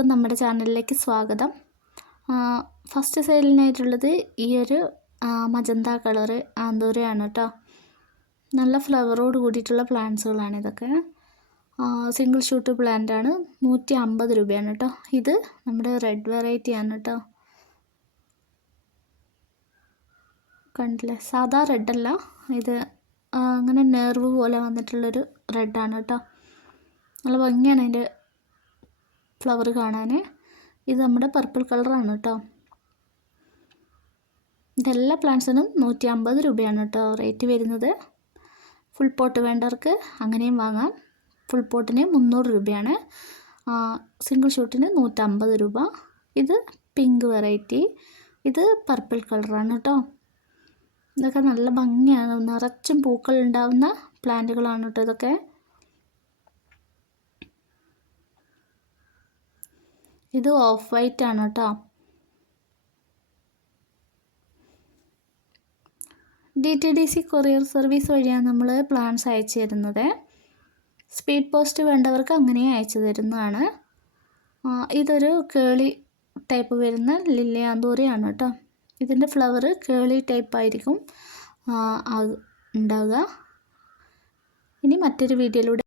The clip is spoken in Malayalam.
എല്ലാവർക്കും നമ്മുടെ ചാനലിലേക്ക് സ്വാഗതം ഫസ്റ്റ് സെയിലിനായിട്ടുള്ളത് ഈ ഒരു മജന്ത കളറ് ആന്തൂരയാണ് കേട്ടോ നല്ല ഫ്ലവറോട് കൂടിയിട്ടുള്ള പ്ലാന്റ്സുകളാണ് ഇതൊക്കെ സിംഗിൾ ഷൂട്ട് പ്ലാന്റ് ആണ് നൂറ്റി അമ്പത് രൂപയാണ് കേട്ടോ ഇത് നമ്മുടെ റെഡ് വെറൈറ്റി ആണ് കേട്ടോ കണ്ടില്ലേ സാധാ റെഡല്ല ഇത് അങ്ങനെ നെർവ് പോലെ വന്നിട്ടുള്ളൊരു റെഡാണ് കേട്ടോ നല്ല ഭംഗിയാണ് അതിൻ്റെ ഫ്ലവർ കാണാൻ ഇത് നമ്മുടെ പർപ്പിൾ കളറാണ് കേട്ടോ ഇതെല്ലാ പ്ലാന്റ്സിനും നൂറ്റി അമ്പത് രൂപയാണ് കേട്ടോ റേറ്റ് വരുന്നത് ഫുൾ പോട്ട് വേണ്ടവർക്ക് അങ്ങനെയും വാങ്ങാം ഫുൾ പോട്ടിന് മുന്നൂറ് രൂപയാണ് സിംഗിൾ ഷൂട്ടിന് നൂറ്റമ്പത് രൂപ ഇത് പിങ്ക് വെറൈറ്റി ഇത് പർപ്പിൾ കളറാണ് കേട്ടോ ഇതൊക്കെ നല്ല ഭംഗിയാണ് നിറച്ചും പൂക്കൾ ഉണ്ടാവുന്ന പ്ലാന്റുകളാണ് കേട്ടോ ഇതൊക്കെ ഇത് ഓഫ് വൈറ്റ് ആണ് കേട്ടോ D T D C courier service വഴിയാണ് നമ്മൾ പ്ലാൻസ് അയച്ചു തരുന്നത് സ്പീഡ് പോസ്റ്റ് വേണ്ടവർക്ക് അങ്ങനെ അയച്ചു തരുന്നതാണ് ഇതൊരു കേളി ടൈപ്പ് വരുന്ന ലില്ലയാന്തൂറിയാണ് കേട്ടോ ഇതിൻ്റെ ഫ്ലവർ കേളി ടൈപ്പ് ആയിരിക്കും ഉണ്ടാവുക ഇനി മറ്റൊരു വീഡിയോയിലൂടെ